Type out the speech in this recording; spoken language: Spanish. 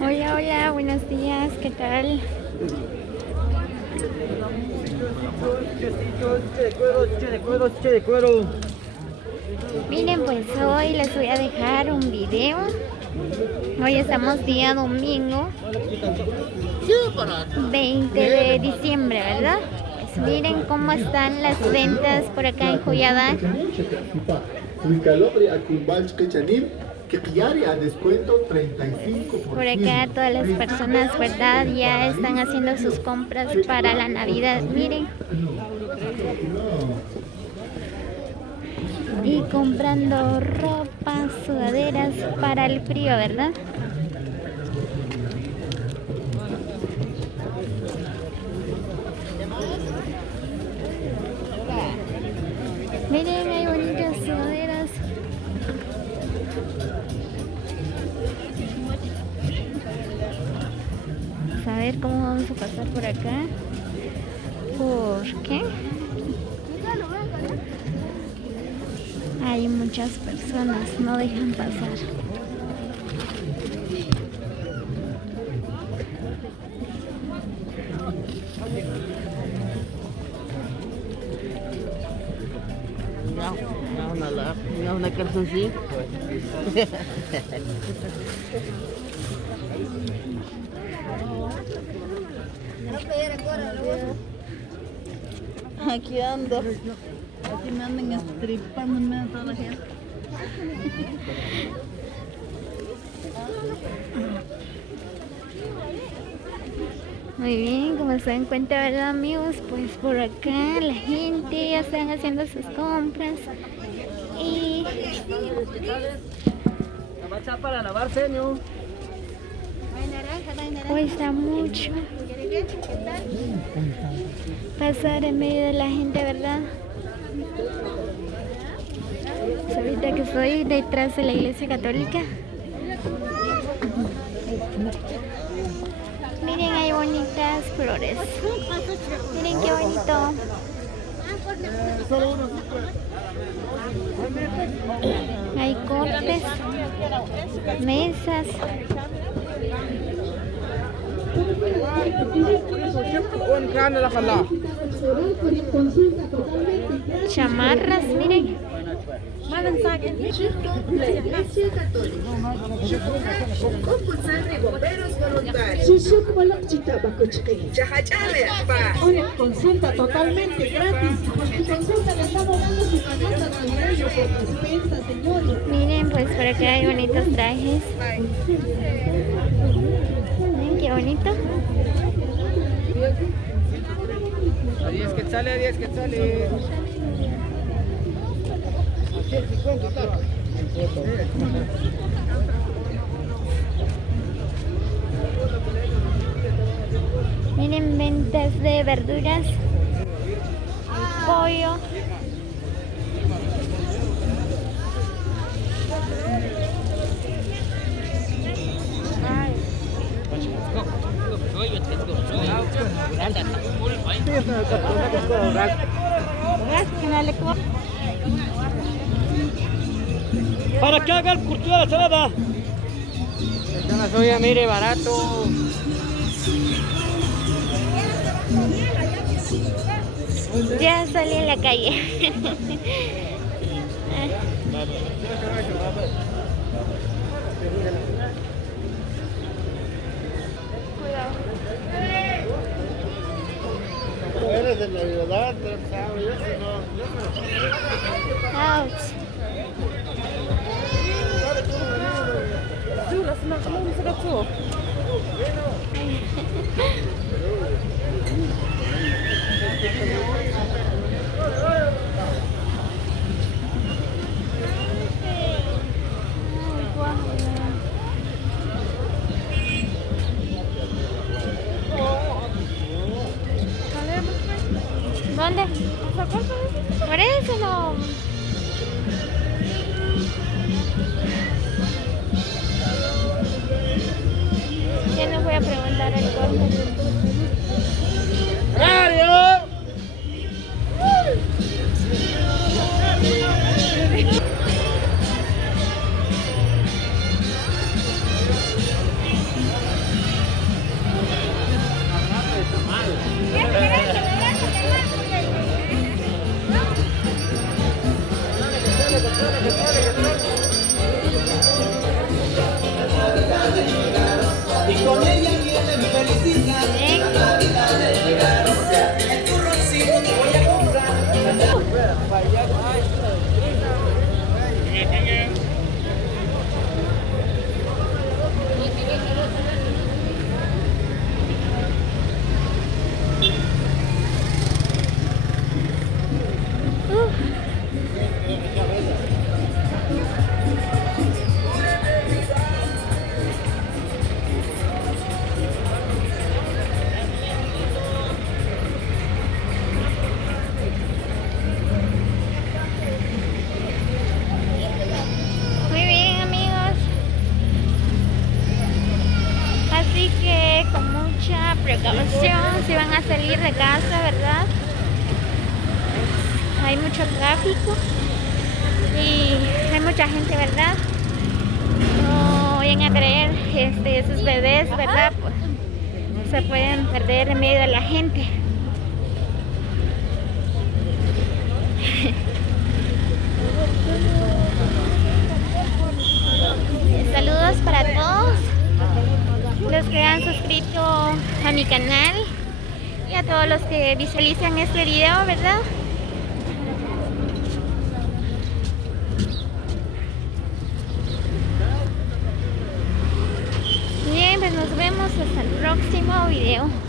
Hola, hola, buenos días, ¿qué tal? Miren, pues hoy les voy a dejar un video. Hoy estamos día domingo 20 de diciembre, ¿verdad? Pues miren cómo están las ventas por acá en Joyada. Por acá todas las personas, ¿verdad? Ya están haciendo sus compras para la Navidad, miren. Y comprando ropa, sudaderas para el frío, ¿verdad? Miren, hay bonitas sudaderas. Vamos a ver cómo vamos a pasar por acá. ¿Por qué? Hay muchas personas, no dejan pasar. Una calzoncillo. Aquí ando. Aquí me andan estripando en medio de toda la gente. Muy bien, como se dan cuenta, ¿verdad, amigos? Pues por acá la gente ya están haciendo sus compras. Y para lavarse, ¿no? cuesta mucho pasar en medio de la gente, ¿verdad? Pues ahorita que estoy detrás de la iglesia católica. Miren, hay bonitas flores. Miren qué bonito. Hay cortes, mesas, chamarras, miren. Consulta totalmente gratis. Consulta, le estamos dando su consulta por dispensa, señores. Miren, pues por acá hay bonitos trajes. Miren qué bonito. 10 quetzales, 10 quetzales. Miren, ventas de verduras, pollo. ¿Para qué haga el curtido de la salada? La soya, mire, barato. Ya salí en la calle. Eres de Navidad, Ouch. ¿Dónde? Por eso no. Ya no voy a preguntar el costo. ¡Mario! que con mucha precaución si van a salir de casa, ¿verdad? Hay mucho tráfico y hay mucha gente, ¿verdad? No vayan a traer sus bebés, ¿verdad? Pues se pueden perder en medio de la gente. Saludos para todos los que han suscrito a mi canal y a todos los que visualizan este video, ¿verdad? Bien, pues nos vemos hasta el próximo video.